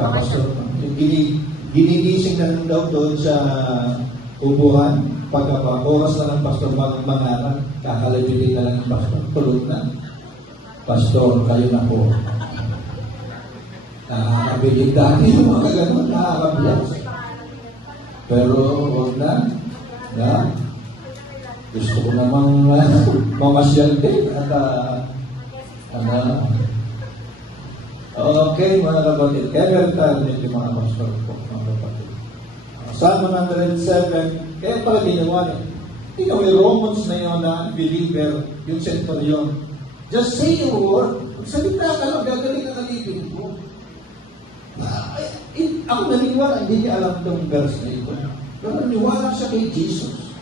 Pastor, ginigising na lang daw doon sa upuhan. Pagka oras na ng pastor mangarap, kakalajutin na lang ng pastor. Tulog na. Pastor, kayo na po. Nakakabilig dati yung mga ganun, nakakabilas. Pero huwag na. Gusto ko namang mamasyal din at okay, mga kapatid. Kaya meron tayo din yung mga pastor po, mga kapatid. Psalm 107, kaya pala ginawa niya. Tingnan mo yung Romans na yun na believer, yung centurion. Just say your word. Salita ka lang, gagaling ang alipin ko. Ako naniwala, hindi niya alam itong verse na ito. Pero naniwala siya kay Jesus.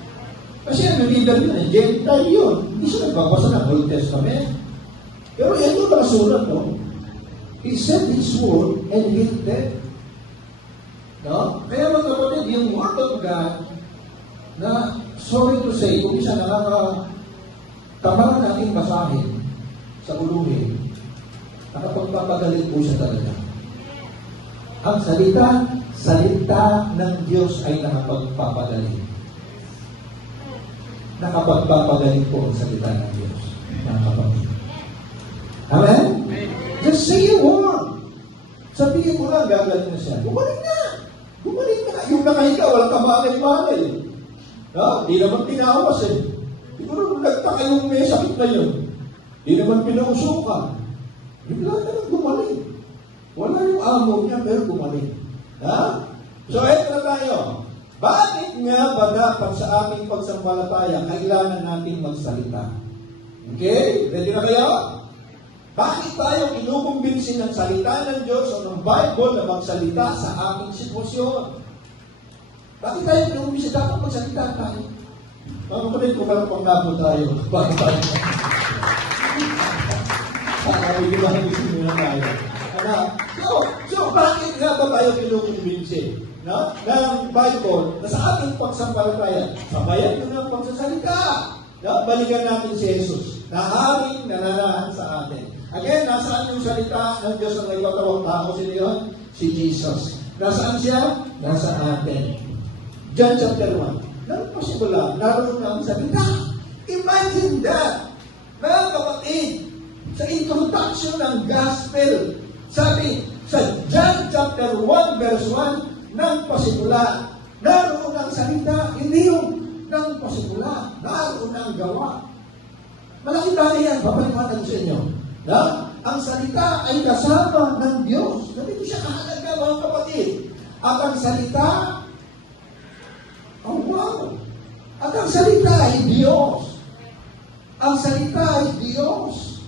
Kasi ang leader yun, Gentile yun. Hindi siya nagbabasa ng Old Testament. Pero yan yung nakasulat, no? He sent His word and healed them. No? Kaya mga kapatid, yung word of God, na, sorry to say, kung isa nakakatamaran natin basahin sa uluhin, nakapagpapagaling po siya talaga. Ang salita ng Diyos ay nakapagpapagaling. Nakapagpapagaling po ang salita ng Diyos. Mga kapatid. Amen? Just say a word. Sabihin mo lang, gagaling na siya. Gumaling na. Yung nakahiga, walang kamalay-malay. Di naman tinawas eh. Siguro nagtaka yung may sakit na yun. Di naman pinausukan. Bigla na lang gumaling. Wala yung amo niya, pero gumaling. So, eto na tayo. Bakit nga ba dapat sa ating pagsampalataya kailangan natin magsalita? Okay? Ready na kayo? Bakit tayo kinukumbinsin ng salita ng Diyos o ng Bible na magsalita sa ating sitwasyon? Bakit tayo kinukumbinsin? Dapat magsalita tayo. Mga kapatid, kung meron pang nabo tayo, bakit tayo? Ilang na tayo. So, bakit nga ba tayo kinukumbinsin? Ng Bible na sa ating pagsampalataya, sabayan ko ng pagsasalita. Balikan natin si Jesus na haring nananahan sa atin. Again, nasaan yung salita ng Diyos ang nagpatawang tao? Sino yun? Si Jesus. Nasaan siya? Nasa atin. John chapter 1. Nang pasimula, naroon na ang salita. Imagine that. Mga kapatid, sa introduction ng gospel, sabi, sa John chapter 1 verse 1, nang pasimula, naroon ang salita, hindi yung nang pasimula, naroon ang gawa. Malaking bagay yan, papaliwanag sa inyo. Ang salita ay kasama ng Diyos. Ganito siya kahalaga, mga kapatid. At ang salita, wow! At ang salita ay Diyos. Ang salita ay Diyos.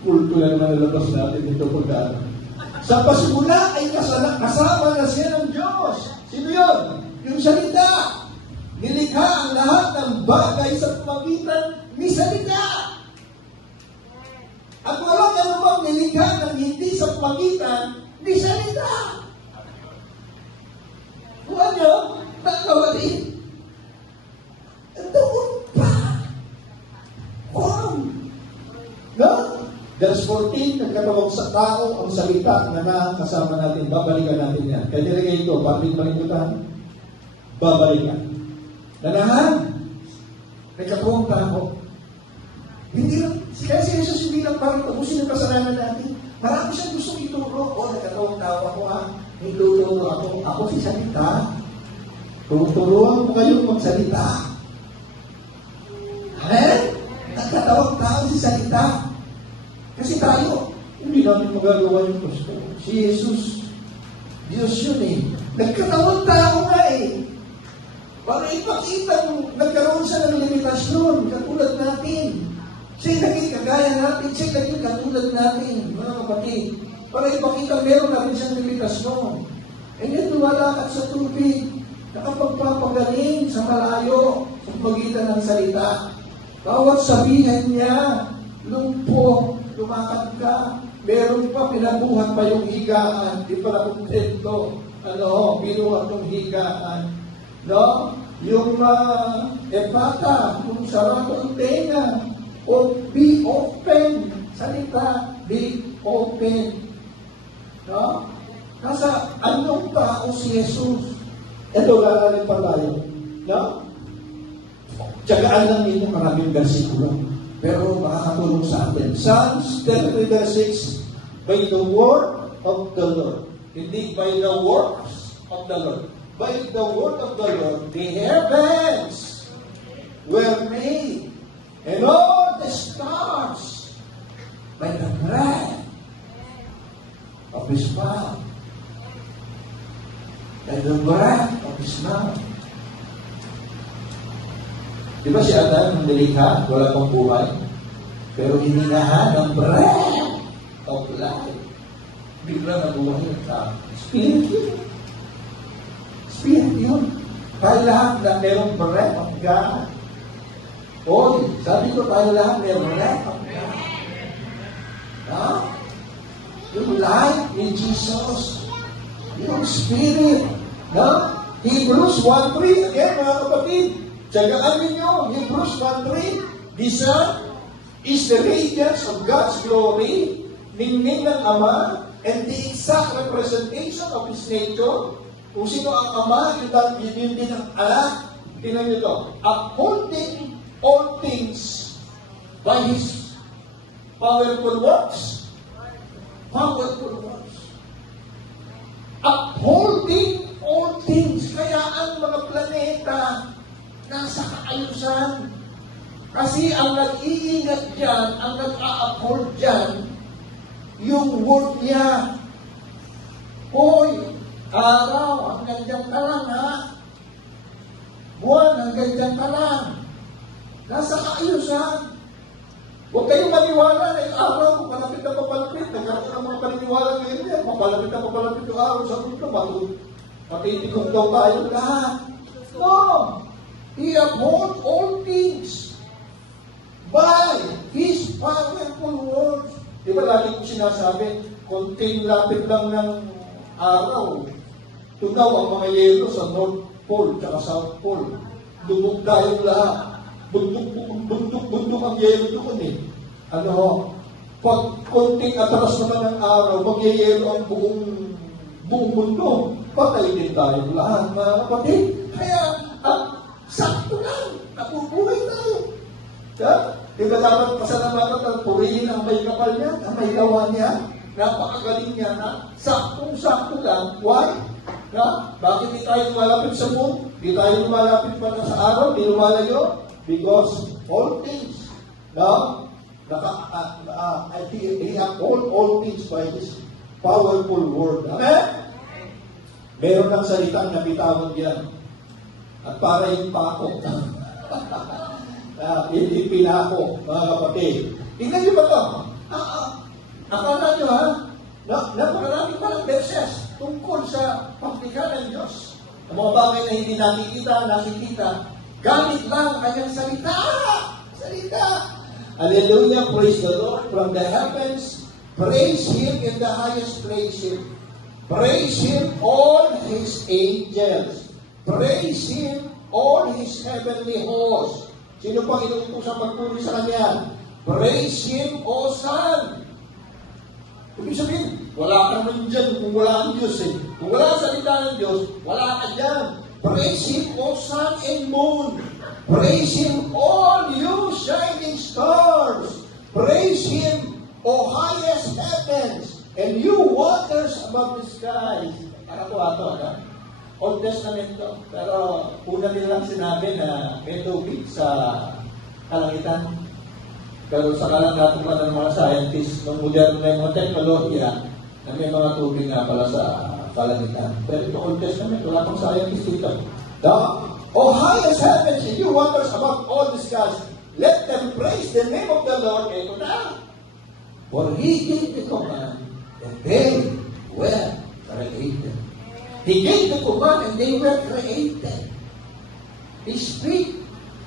Kulto lang nalabas natin dito pagkaan. Sa pasimula ay kasama na siya ng Diyos. Sino yun? Yung salita. Nilikha ang lahat ng bagay sa pamagitan ni salita. At walang anumang nilikha ng hindi sa pamagitan ni salita. Kuha nyo, nakawalin. Doon pa. Verse 14, nagkatawag sa tao ang salita na nakasama natin. Babalikan natin yan. Kaya nilagay ito, bakit malimutan? Babalikan. Nanahan, nagkatawang tao. Hindi lang, kaya si Jesus hindi lang parang tapusin ang kasalanan natin. Marami siyang gustong ituro. Nagkatawang tao ako ituturo ako. Ako si salita. Tuturuan mo kayong magsalita. Nagkatawang tao si salita. Kasi tayo, hindi natin magagawa yung gusto. Si Jesus, Diyos yun eh. Nagkatawang tao nga eh. Para ipakita kung nagkaroon siya ng limitasyon, katulad natin. Siya'y naging kagaya natin, siya'y naging katulad natin, mga kapatid. Para ipakita meron natin siyang limitasyon. And then lumalakad sa tubig, nakapagpapagaling sa malayo, sa pagitan ng salita. Bawat sabihan niya, lumpo, lumakad ka, meron pa, pinabuhat pa yung higaan, di pala kontento, binuhat yung higaan, yung epata, yung saratong tenga, o be open, salita, be open, No? Nasa anong tao si Jesus? Ito, lalalim pa tayo. No? Tiyagaan lang ninyo maraming versikulo. Pero makakatulong sa atin. Psalms 33 verse 6, by the word of the Lord. Hindi by the works of the Lord. By the word of the Lord, the heavens were made, and all the stars by the breath of His mouth. By the breath of His mouth. Di ba si Adam, nilikha, wala pang buhay? Pero hiningahan ng breath of life. Bigla na buhay ang tao. Spirit yun. Spirit yun. Tayo lahat na mayroong breath of God. Oy, sabi ko tayo lahat mayroong breath of God. Ha? Yung life in Jesus. Yung Spirit. Ha? Hebrews 1:3. Again, mga kapatid. Tiyagaan ninyo. Hebrews 1:3. The Son is the radiance of God's glory, ningning ng Ama, and the exact representation of His nature. Kung sino ang Ama, yun din ang Anak. Tingnan nyo ito. Upholding all things by His powerful works. Powerful works. Upholding all things. Kaya ang mga planeta nasa kaayusan. Kasi ang nag-iingat dyan, ang nag-a-uphold dyan, yung word niya. Hoy, araw, hanggang dyan ka lang, ha? Buwan, hanggang dyan ka lang. Nasa kaayusan. Huwag kayong maniwala na yung araw, malapit na papalapit. Nagkaroon ng mga paniniwala ngayon yan. Papalapit na papalapit yung araw sa mundo. Matitikong daw tayo lahat. No! He upholds all things by His powerful words. Di ba lagi ko sinasabi, konting lapit lang ng araw, tunaw ang mga yelo sa North Pole at South Pole. Lubog tayong lahat. Bundok ang yelo doon eh. Ano, pag konting atras naman ng araw, magyayelo ang buong mundo, patay din tayong lahat, mga kapatid. Kaya, sakto lang, napubuhay tayo. Di ba dapat pasalamatan at purihin ang may kapal niya, ang may gawa niya, napakagaling niya na saktong-sakto lang. Why? Bakit di tayo lumalapit sa moon? Di tayo lumalapit pa na sa araw? Di lumalayo? Because all things, He uphold all things by His powerful word. Amen? Meron ng salitang nabitawan diyan. At para yung pako. Hindi pinako, mga kapatid. Tingnan niyo ba ito? Akala niyo ha? Napakarami palang verses tungkol sa paglikha ng Diyos. Ang mga bagay na hindi nakikita, gamit lang kanyang salita. Salita. Hallelujah, praise the Lord from the heavens. Praise Him in the highest place. Praise Him, all His angels. Praise Him, all His heavenly hosts. Sino pang inuutos ang magpuri sa Kanya? Praise Him, O Son. Ibig sabihin, wala ka naman dyan kung wala ang Diyos eh. Kung wala ang salita ng Diyos, wala ka dyan. Praise Him, O Sun and Moon. Praise Him, all you shining stars. Praise Him, O highest heavens, and you waters above the skies. Para po ato, Old Testament to. Pero una nilang sinabi na may tubig sa kalangitan. Pero sa kalangitan pa ng mga scientists, ng moderno na yung mga teknolohiya, na may mga tubig nga pala sa kalangitan. Pero ito Old Testament, wala pang scientist dito. O highest heavens, and you waters above all the skies, let them praise the name of the Lord. Ito na. For He gave the command, and they were created. He gave the command and they were created. He speak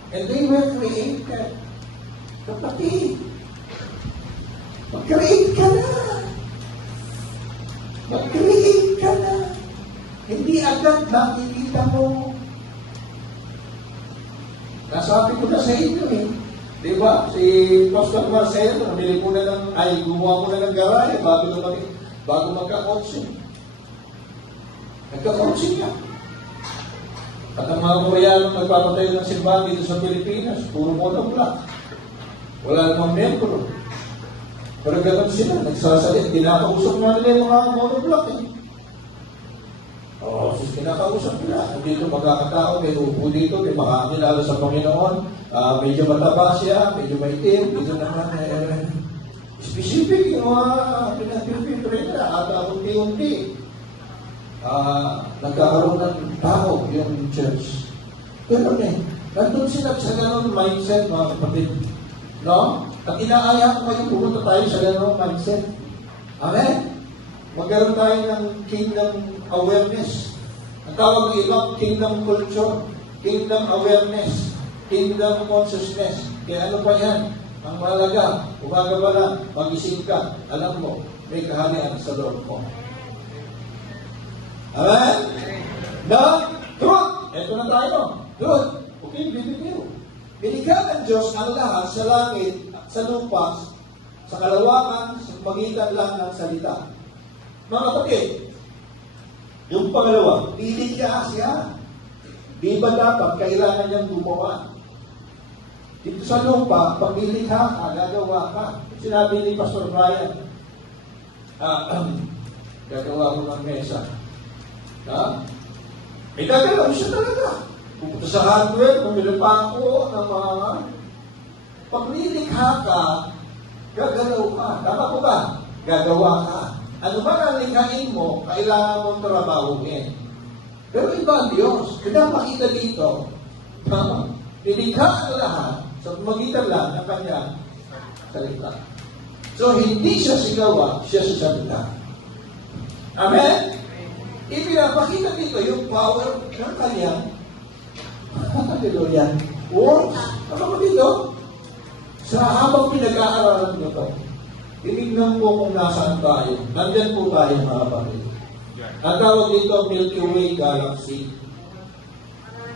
and they were created. Kapatid, mag-create ka na. Mag-create ka na. Hindi agad makikita mo. Nasabi ko na sa inyo eh. Di ba? Si Pastor Marcelo, gumawa mo na ng garahe bago lumaki. bago magka-coaching. Nagka-coaching niya. At ang mga Koreano nagpapatayo ng simbahan dito sa Pilipinas, puro monoblock. Wala namang membro. Pero gano'n sila, nagsasalit, kinakausap nga nila yung mga monoblock eh. Oo, sus, kinakausap nila. Dito magkakatao, may upo dito, may makakilala sa Panginoon, medyo mataba siya, medyo maitim, dito naman, specific yung mga pinag-filter nila, at unti-unti. Nagkakaroon ng tao yung church. Pero nandun sila sa gano'ng mindset, mga kapatid. No? At inaaya ko kayo, pumunta tayo sa gano'ng mindset. Amen? Magkaroon tayo ng kingdom awareness. Ang tawag ng iba, kingdom culture, kingdom awareness, kingdom consciousness. Kaya ano pa yan? Ang mahalaga, umaga pa lang, mag-isip ka, alam mo, may kaharian sa loob mo. Amen? Na, truth. Ito na tayo. Truth. Okay, bibigyan. Binigyan ng Diyos ang lahat sa langit, sa lupa, sa kalawakan, sa pagitan lang ng salita. Mga kapatid, yung pangalawa, binigyan siya. Di ba dapat kailangan niyang gumawa? Dito sa lupa, pag nilikha ka, gagawa ka. Sinabi ni Pastor Brian, gagawa mo ng mesa. May gagalaw siya talaga. Pupunta sa hardware, bumili pa ako ng mga... Pag nilikha ka, gagalaw ka. Tama po ba? Gagawa ka. Ano ba ang likhain mo, kailangan mong trabahuin. Pero iba ang Diyos. Pinapakita dito, tama, nilikha ang lahat sa magitan lang ng kanyang salita. So, hindi siya sigawa, siya sa salita. Amen? Ipinapakita dito yung power ng kanyang hallelujah. Words. Ano ba dito? Sa habang pinag-aaralan nyo ito, tinignan po kung nasaan tayo. Nandyan po tayo, mga kapatid. Ang tawag dito, Milky Way Galaxy.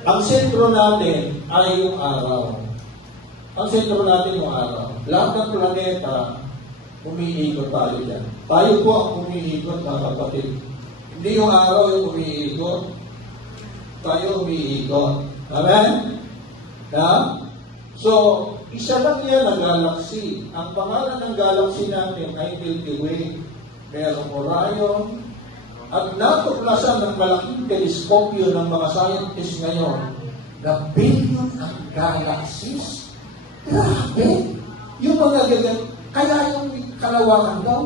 Ang sentro natin ay yung araw. Ang sentro natin yung araw. Lahat ng planeta, umiikot tayo dyan. Tayo po ang umiikot, mga kapatid. Hindi yung araw yung umiikot. Tayo umiikot. Amen? So, isa lang yan ang galaxy. Ang pangalan ng galaxy natin ay Milky Way. Merong Orion. At natuklasan ng malaking teleskopyo ng mga scientists ngayon na billion ang galaxies. Grabe! Yung mga ganyan, kaya yung kalawakan daw,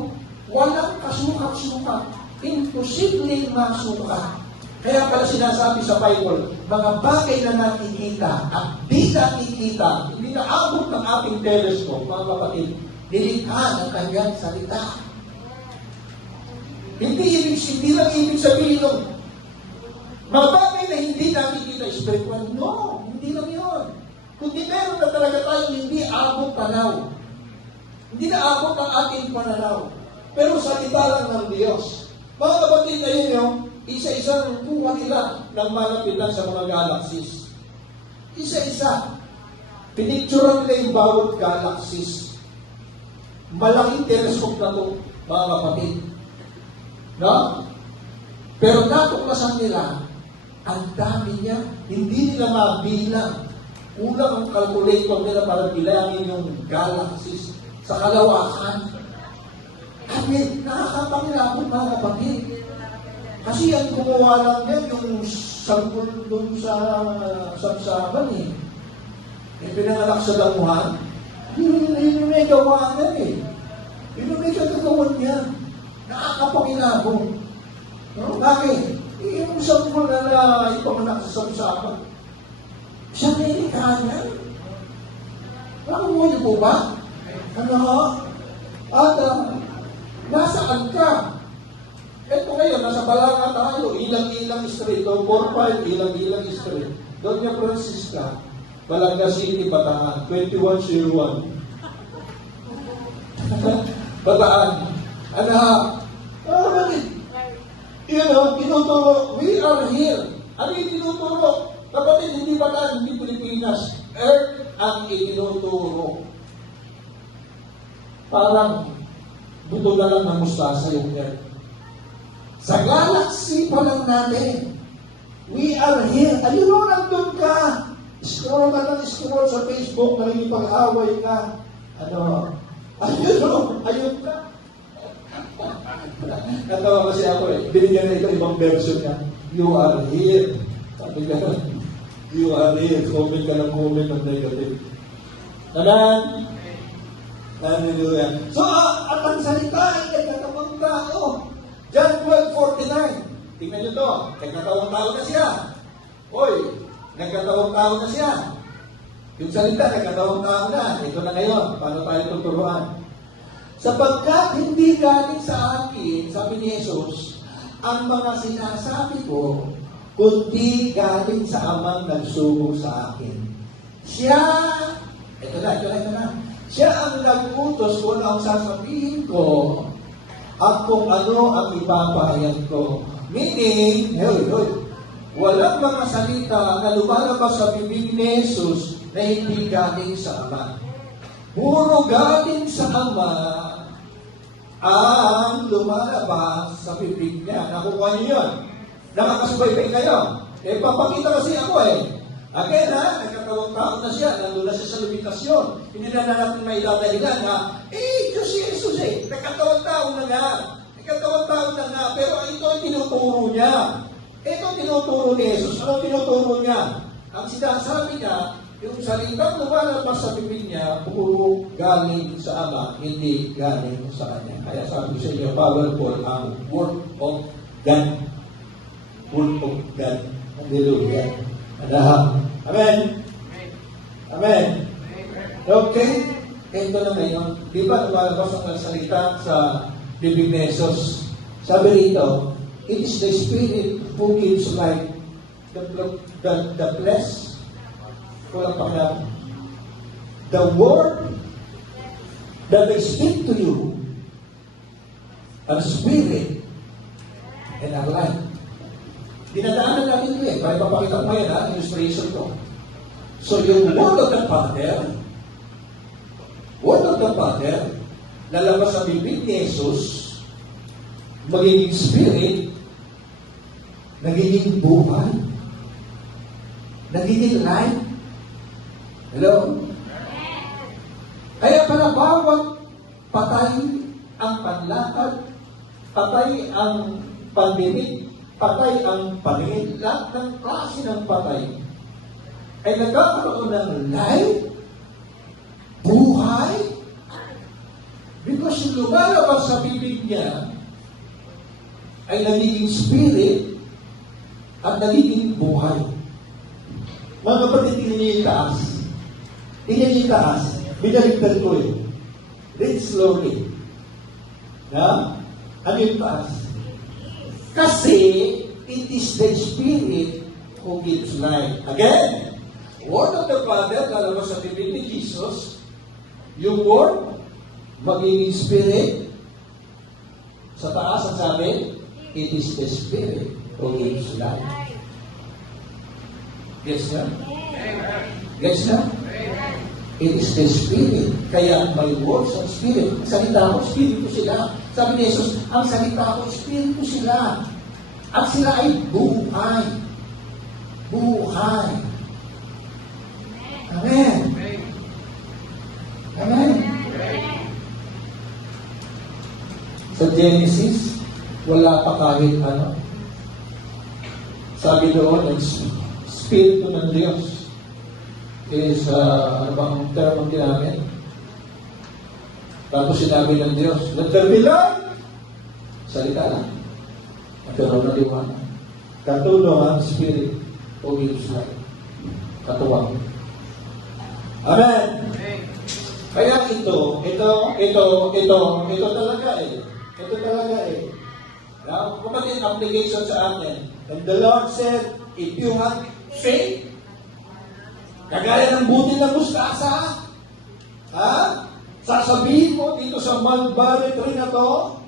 walang kasukat-sukat. Imposibleng masukat. Kaya pala sinasabi sa Bible, mga bagay na nakikita at di nakikita, hindi na abot ng ating telescope, mga kapatid, nilikha ng kanyang salita. Hindi lang ibig sabihin ng mga bagay na hindi nakikita spiritual. No, hindi lang yun. Kundi meron na talaga tayong hindi abot tanaw. Hindi na abot ang ating pananaw. Pero salita lang ng Diyos. Mga kapatid, ayun yung isa-isang kuha nila ng malapitan sa mga galaxies. Isa-isa. Pinicturan nila yung bawat galaxies. Malaking telescope na ito, mga kapatid. No? Pero natuklasan nila, ang dami niya, hindi nila mabilang. Kulang ang calculator nila para bilangin yung galaxies sa kalawakan. Kami, nakakapangilapot, mga kapatid. Kasi ang gumawa lang yan, yung sanggol doon sa sabsaban eh. Yung pinanganak sa damuhan, yun may gawa yan eh. Yun may kagagawan yan. Nakakapangilapot. No? Bakit? Yung sanggol na ipanganak sa sabsaban, siya may ikanyan. Ano niyo po ba? Ano? At nasaan ka? Ito ngayon, nasa Balanga tayo, ilang-ilang street, o 4-5, ilang-ilang street. Doon niya Francisca, Balanga City, Bataan, 2101. Bataan. Tinuturo, we are here. Ano yung tinuturo? Kapatid, hindi Bataan, hindi Pilipinas. Earth ang itinuturo. Parang buto na lang ng mustasa yung earth. Sa galaxy pa lang natin. We are here. Ayun o, nandun ka. Scroll ka ng scroll sa Facebook, nakikipag-away ka. Ano? Ayun o, ayun ka. Natawa kasi ako eh. Binigyan na ito ibang version niya. You are here. Sabi ka, you are here. Comment ka ng comment ng negative. Tanan? Hallelujah. So, at ang salita ay nagkatawang tao. John 12:49. Tingnan nyo to. Nagkatawang tao na siya. Hoy, nagkatawang tao na siya. Yung salita, nagkatawang tao na. Ito na ngayon. Paano tayo tuturuan? Sapagkat hindi galing sa akin, sabi ni Jesus, ang mga sinasabi ko, kundi galing sa amang nagsugo sa akin. Siya, ito na. Siya ang nag-utos kung ano ang sasabihin ko at kung ano ang ipapahayag ko. Meaning, walang mga salita na lumalabas sa bibig ni Jesus na hindi galing sa Ama. Puro galing sa Ama ang lumalabas sa bibig niya. Nakukuha niyo yun. Nakakasubaybay kayo. Papakita kasi ako eh. Again nagkatawang tao na siya. Nandun na siya sa limitasyon. Hindi na natin may dadahilan na, Diyos si Jesus nagkatawang tao na nga. Nagkatawang tao na nga. Pero ito ang tinuturo niya. Ito ang tinuturo ni Jesus. Ano tinuturo niya? Ang sinasabi niya, yung salitang lumalabas sa bibig niya, puro galing sa Ama, hindi galing sa Kanya. Kaya sabi ko sa inyo, powerful ang Word of God. Word of God. Hallelujah. Amen? Amen? Okay? Ito na ngayon. Di ba lumalabas ang salita sa bibig ni Jesus? Sabi rito, it is the Spirit who gives life. The flesh, walang pakialam. The word that I speak to you are spirit and are life. Dinadaanan natin ito para papakita ko yan illustration ko. So yung word of the Father, lalabas sa bibig ni Jesus, magiging spirit, nagiging buhay, nagiging life. Hello? Kaya pala bawat patay ang panlakad, patay ang pandinig, patay ang paningin, lahat ng klase ng patay ay nagkakaroon ng life, buhay, because yung lumalabas sa bibig niya ay nagiging spirit at nagiging buhay. Mga kapatid, tingnan niyo yung taas. Tingnan niyo yung taas. Binaligtad ko eh. Read slowly. Ano yung taas? Kasi, it is the Spirit who gives life. Again, Word of the Father, lalabas sa bibig ni Jesus, yung Word, magiging Spirit. Sa taas ang sabi, it is the Spirit who gives life. Gets na? Gets na? It is the Spirit. Kaya may words of Spirit. Ang salita ko, Spirit ko sila. Sabi ni Jesus, ang salita ko, Spirit ko sila. At sila ay buhay. Buhay. Amen. Amen. Sa Genesis, wala pa kahit ano. Sabi doon, ang Spirito ng Diyos is, ano bang term ang ginamit? Tapos sinabi ng Diyos, let there be light! Salita lang. Pero na liwanag. Katuno ang Spirit o gives life. Katuwang. Amen! Kaya ito talaga eh. Ito talaga eh. Now, kapatid, application sa atin. And the Lord said, if you have faith, kagaya ng buti ng mustasa, sasabihin mo dito sa mulberry tree na to,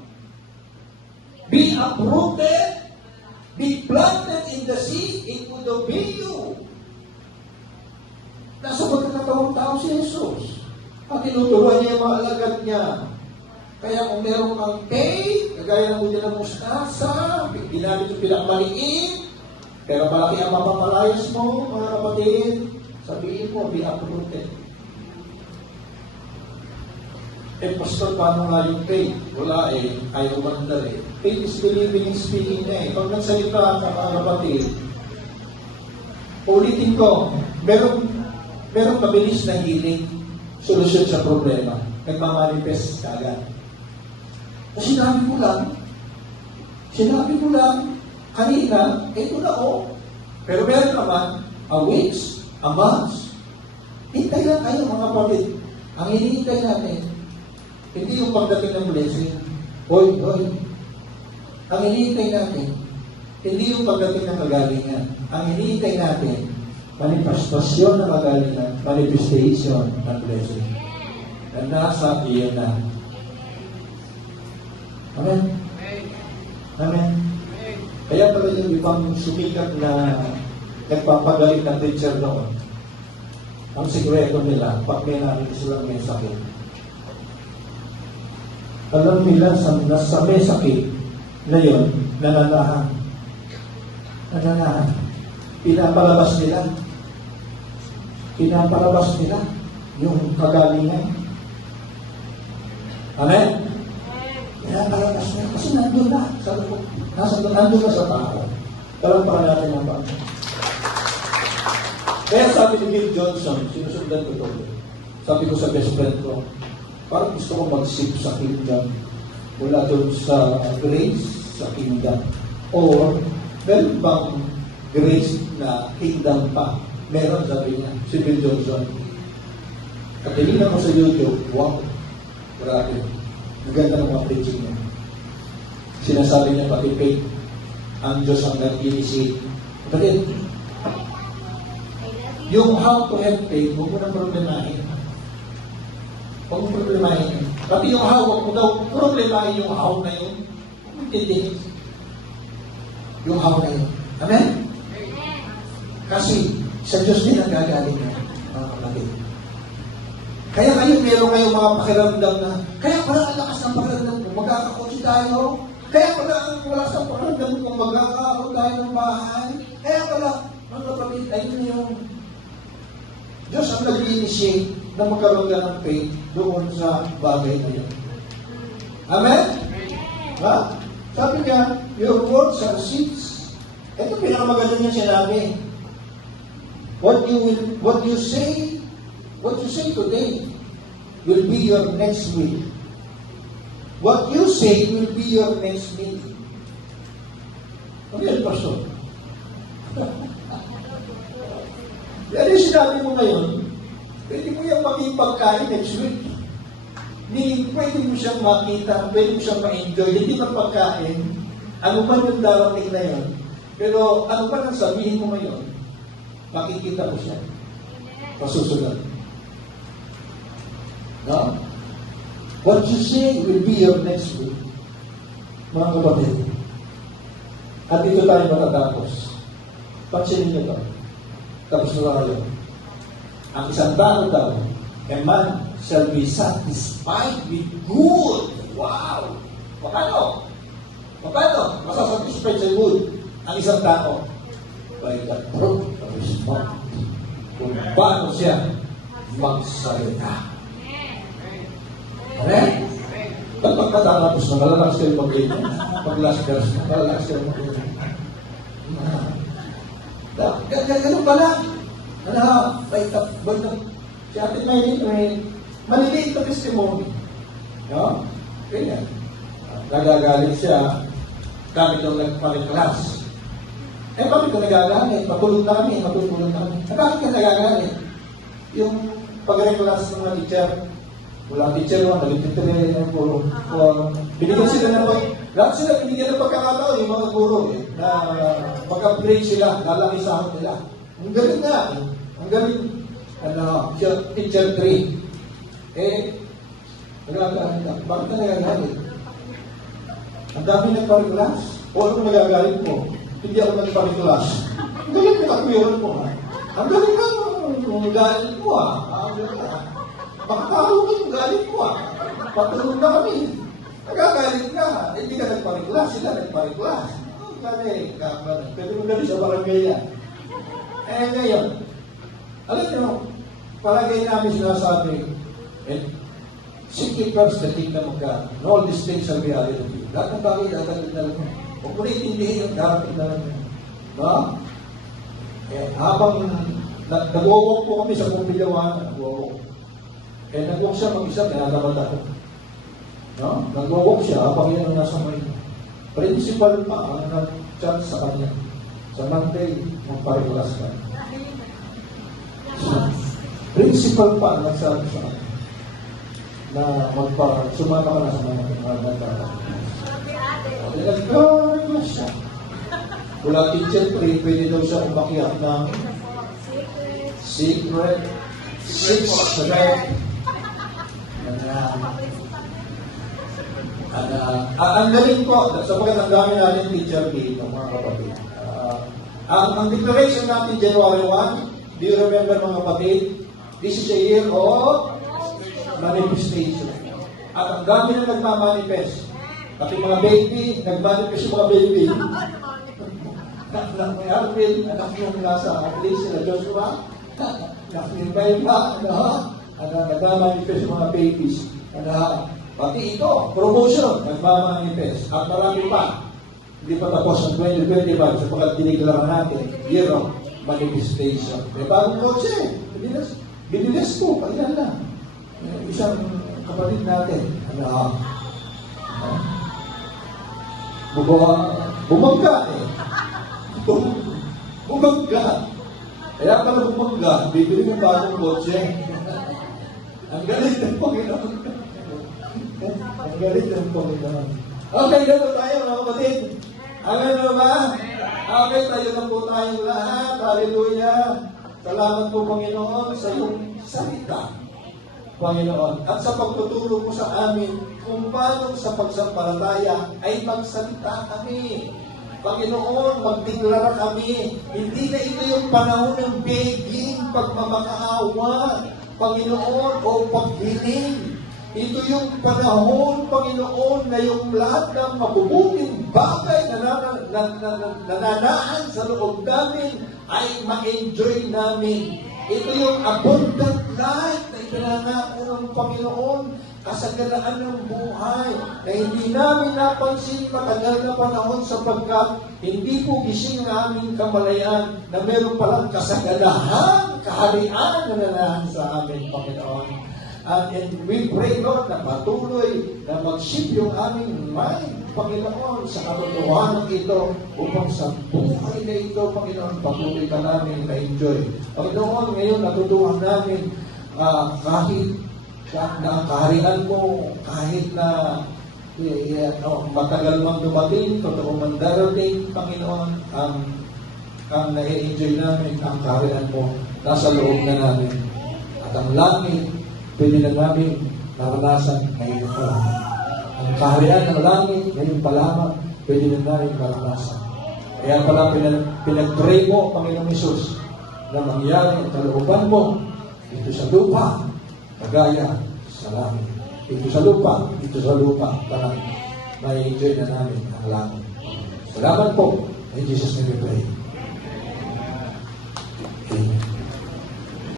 be uprooted, be planted in the sea, it would obey you. Nasa pagkakatawang tao si Jesus. At tinuturuan niya yung mga alagad niya. Kaya kung meron kang faith, kagaya ng buti ng mustasa, ginamit yung pinakamaliit, pero malaki ang mapapalayas mo, mga kapatid, sabihin mo, be uprooted. Eh, pastor, paano nga yung faith? Wala ayaw mandal eh. Faith is believing and speaking na eh. Pag nagsalita ka, mga kapatid, ulitin ko, merong mabilis na healing, solusyon sa problema. Nagmamanifest ka agad. Sinabi ko lang, kanina, ito na Pero meron naman, a weeks, a months. Hintay lang kayo, mga kapatid. Ang hinihintay natin, hindi yung pagdating ng blessing. Hoy. Ang hinihintay natin, hindi yung pagdating ng kagalingan. Ang hinihintay natin, manifestasyon ng kagalingan, manifestation ng blessing. Na nasa iyo na. Amen? Amen? Kaya pala yung ibang sumikat na nagpapagaling na teacher noon, ang sikreto nila, pag may namin silang may sakit. Alam nila sa may sakit na yun, nananahan. Pinapalabas nila yung kagalingan. Amen? Pinapalabas nila. Kasi nandun na sa loob. Nandun na sa tao. Talampakan natin ang Panginoon. Kaya sabi ni Bill Johnson, sinusundan ko ito. Sabi ko sa best friend ko, parang gusto ko mag-sip sa kingdom. Mula doon sa grace sa kingdom. Or, meron bang grace na kingdom pa? Meron, sabi niya, si Bill Johnson. Katingin ako sa YouTube, wow, grabe. Ang ganda ng mga preaching niya. Sinasabi niya pati faith, ang Diyos ang nag-initiate. Bakit? Yung how to have faith, huwag mo nang problemahin. Huwag mo problemahin. Pati yung how, huwag mo daw problemahin yung how na yun. Hindi. Yung how na yun. Amen? Kasi sa Diyos din ang gagaling na mga kapatid. Kaya kayo, meron kayong mga pakiramdam na, kaya pala ang lakas ng pakiramdam ko, magkakakotsi tayo. Kaya pala ang lakas ng pakiramdam ko, magkakaroon tayo ng bahay. Kaya pala, mga kapatid, ayun na yung Diyos ang nag-initiate na magkaroon ka ng faith doon sa bagay na yun. Amen? Ha? Sabi niya, your words are seeds. Ito pinakamaganda niya sinabi. What you say today will be your next week. What you say will be your next meeting. Ano yan, Pastor? Yan yung sinabi mo ngayon, pwede mo yung maging pagkain next week. Pwede mo siyang makita, pwede mo siyang ma-enjoy, hindi lang pagkain. Ano ba yung darating na yun? Pero ano ba nang sabihin mo ngayon? Makikita mo siya. Pasusunod. No? What you say will be your next week. Mga kapatid. At dito tayo matatapos. Pansinin niyo ito. Tapos na tayo. Ang isang tao daw, a man shall be satisfied with good. Wow! Paano? Masasatisfied sa good. Ang isang tao, by the fruit of his mouth. Kung paano siya magsalita. Okay? Ba't pagkatapos na malalakas kayo mag-ganyan? Pag-last verse na, malalakas kayo mag-ganyan. Ganun pala. Si Ate may maliliit na testimony. No? Ganyan. Nagagalit siya, kami daw nagpaliklas. Bakit ka nagagalit? Matulog na kami. Bakit ka nagagalit? Yung pag-reclass ng mga teacher, wala teacher naman, nagtitire ng guro. Binigyan sila ng lahat sila binigyan ng pagkakataon, yung mga guro, na mag-upgrade sila, lalaki sa akin nila. Ang galing nga, ang galing. Teacher 3. Nagagalit ka. Bakit ka nagagalit? Ang dami nagpa-reclass. O ano nagagalit mo? Hindi ako nagpa-reclass. Ang galing mo kakuyuran mo, ha? Ang galing ka, ang galit mo, ha? Makakahalo ka yung galit mo, ha? Patulog na kami. Nagagalit ka, hindi ka nagpa-reclass, sila nagpa-reclass. kami, pwede mo gano'n sa barangay yan. Eh ngayon, alam niyo, palagay namin sinasabi, seek ye first the kingdom of God, and all these things shall be added to you. Lahat ng bagay, dadating na lang mo. Huwag mo naiintindihin yung darating na lang mo. Diba? Eh, habang nag-walk po kami sa Pumpilawan, nag-walk. Eh, nag-walk siya mag-isa, nalaman ako. No? Nag-walk siya, habang yan ang nasa may principal pa ang nag-chat sa kanya. Sa Monday, magpariwalas ka. So, principal pa ang nagsabi sa kanya na sumama ka na sa mga nagkakaroon. Nag-pariwalas siya. Wala teacher, pwede daw siya umakyat ng secret. Ang galing po, sabagat ang dami natin teacher dito, mga kapatid. Ang declaration natin January 1, do you remember mga kapatid? This is a year of manifestation. At ang dami na nagmamanifest. Pati mga baby, nagmanifest yung mga baby. May Arvin, anak yung nasa Atlas, sila Joshua, yung Belma, nagmamanifest yung mga babies. Pati ito, promotion, nagmamanifest. At marami pa. Hindi pa tapos ang 2025 sapagkat diniglara natin, year of manifestation. May bagong kotse. Binilis ko, kailan lang. Isang kapatid natin, bumangga eh. Bumangga. Kaya pala bumangga, bibili ng bagong kotse. Ang galit ng Panginoon. Ang galit ng Panginoon. Okay, gano'n tayo mga kapatid. Amen mo ba? Okay, tayo na po tayong lahat. Hallelujah. Salamat po Panginoon sa iyong salita. Panginoon. At sa pagtuturo mo sa amin kung paano sa pagsampalataya ay magsalita kami. Panginoon, magdeklara kami. Hindi na ito yung panahon ng begging, pagmamakaawa. Panginoon, o paghiling. Ito yung panahon, Panginoon, na yung lahat ng mabubuting bagay na nananaan sa loob namin ay ma-enjoy namin. Ito yung abundant life na ipinangako ng Panginoon, kasaganaan ng buhay na hindi namin napansin matagal na panahon sapagkat hindi po gising ang aming kamalayan na meron palang kasaganahan, kaharian na nananahan sa amin, Panginoon. And we pray, Lord, na patuloy na mag-shift yung aming mind, Panginoon, sa katotohanan ito upang sa buhay na ito, Panginoon, patuloy ka namin na-enjoy. Panginoon, ngayon natutuhan namin kahit na ang kaharian mo, kahit na matagal mang dumating, totoo man darating, Panginoon, ang na-enjoy namin, ang kaharian mo, nasa loob na namin. At ang langit, pwede na namin naranasan ngayon pa lang. Ang kaharian ng langit, ngayon pa lamang, pwede na namin naranasan. Kaya pala pinag-pray mo, Panginoong Isus, na mangyari ang kalooban mo dito sa lupa, kagaya sa langit. Dito sa lupa, parang na-enjoy na namin ang langit. Salamat po. In Jesus' name we pray.